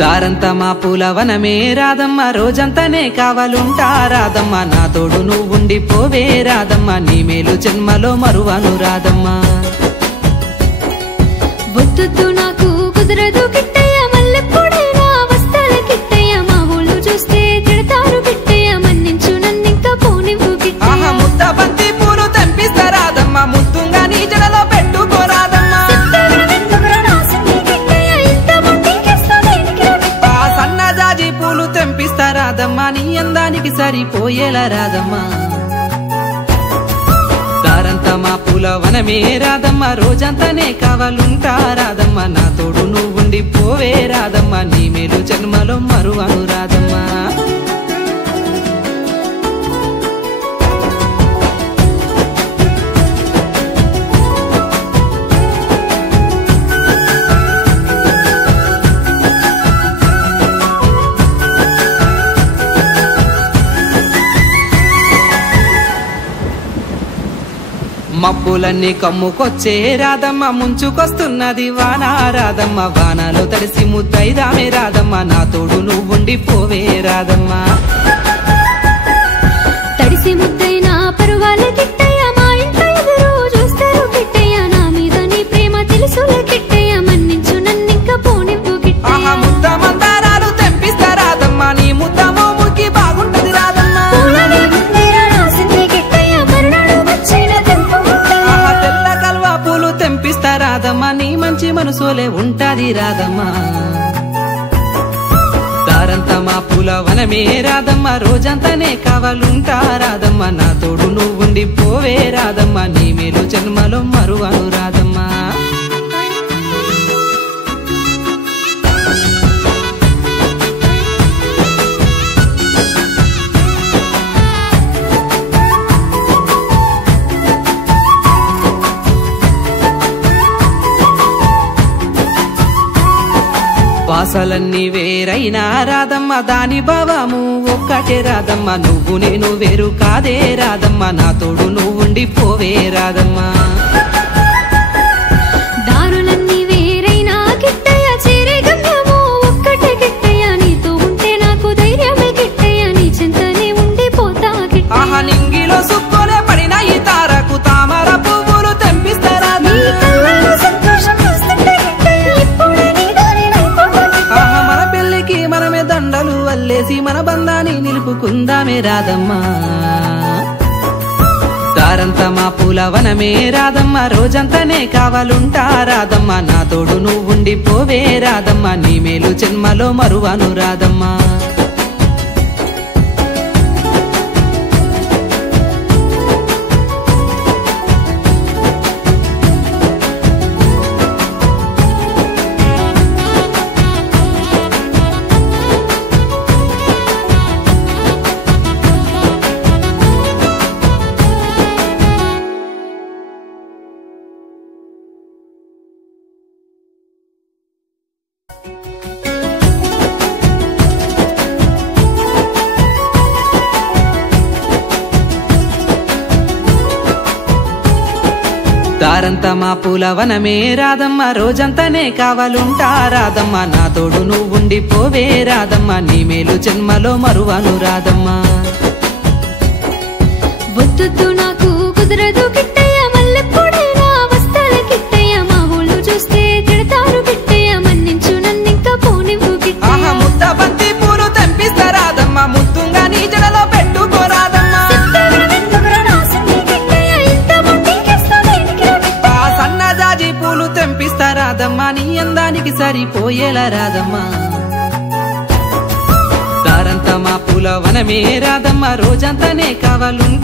దారంతా మా పూల వనమే రాదమ్మ రోజంతానే కావాలుంటా రాదమ్మ నా తోడు నువ్వుండి పోవే రాదమ్మ నీ మేలు జన్మలో మరువను రాదమ్మ వద్దు నాకు కుదరదు కిట్టయ్య మల్లెప్పుడైనా వస్తాల కిట్టయ్య మా ఊళ్ళు చూస్తే తిడతారు కిట్టయ్య మన్నించు నన్నింకా పోనివ్వు కిట్టయ్య ఆహా ముద్ద బంతి పూలు తెంపిస్తా రాదమ్మ ముద్దుగా నీ జడలో పెట్టుకోరాదమ్మ సన్నజాజి పూలు తెంపిస్తా రాదమ్మ నీ అందానికి సరిపోయేలా రాదమ్మ దారంతా మా పూల వనమే రాదమ్మ రోజంతానే కావాలుంటా రాదమ్మ నా తోడు నువ్వుండి పోవే రాదమ్మ నీ మేలు జన్మలో మరువను రాదమ్మ మబ్బులన్నీ కమ్ముకొచ్చే రాదమ్మ ముంచుకొస్తున్నది వాన రాదమ్మ వానలో తడిసి ముద్దైదామే రాదమ్మ నా తోడు నువ్వుండి పోవే రాదమ్మ తడిసి ముద్దైనా పరువాలే కిట్టయ్య మా ఇంట్లో ఎదురు చూస్తారు కిట్టయ్య నా మీద నీ ప్రేమ తెలుసులే కిట్టయ్య మన్నించు నన్నింకా పోనివ్వు కిట్టయ్య ఆహా ముద్ద మందారాలు తెంపిస్తా రాదమ్మ నీ ముద్ద మోముకి బాగుంటది రాదమ్మ తెంపిస్తా రాదమ్మ నీ మంచి మనసులే ఉంటాది రాదమ్మ దారంతా మా పూల వనమే రాదమ్మ రోజంతానే కావాలుంటా రాదమ్మ నా తోడు నువ్వుండి పోవే రాదమ్మ నీ మేలు జన్మలో మరువను రాదమ్మ వాసలన్నీ వేరైనా రాదమ్మ దాని భావము ఒక్కటే రాదమ్మ నువ్వు నేను వేరు కాదే రాదమ్మ నా తోడు నువ్వుండి పోవే రాదమ్మ దారులన్నీ వేరైనా కిట్టయ్య చేరే గమ్యము ఒక్కటే కిట్టయ్య నీతో ఉంటే నాకు ధైర్యమే కిట్టయ్య నీ చింతనే ఉండిపోతా కిట్టయ్య ఆహా నింగిలో సుక్కోలే పడిన ఈ తారకు తామర పువ్వులు తెంపిస్తారా మనమే దండలు వల్లేసి మన బంధాన్ని నిలుపుకుందామే రాదమ్మ దారంతా మా పూల వనమే రాదమ్మ రోజంతానే కావాలుంటా రాదమ్మ నా తోడు నువ్వుండి పోవే రాదమ్మ నీ మేలు జన్మలో మరువను రాదమ్మ దారంతా మా పూల వనమే రాదమ్మ రోజంతానే కావాలుంటా రాదమ్మ నా తోడు నువ్వుండి పోవే రాదమ్మ నీ మేలు జన్మలో మరువను రాదమ్మ వద్దు నాకు కుదరదు కిట్టయ్య మల్లెప్పుడైనా వస్తాల కిట్టయ్య మా ఊళ్ళు చూస్తే తిడతారు కిట్టయ్య మన్నించు నన్నింకా పోనివ్వు కిట్టయ్య ఆహా ముద్ద బంతి పూలు తెంపిస్తా రాదమ్మ ముద్దుగా నీ జడలో పెట్టుకోరాదమ్మ సన్నజాజి పూలు తెంపిస్తా రాదమ్మ నీ అందానికి సరిపోయేలా రాదమ్మ దారంతా మా పూల వనమే రాదమ్మ రోజంతానే కావాలుంటా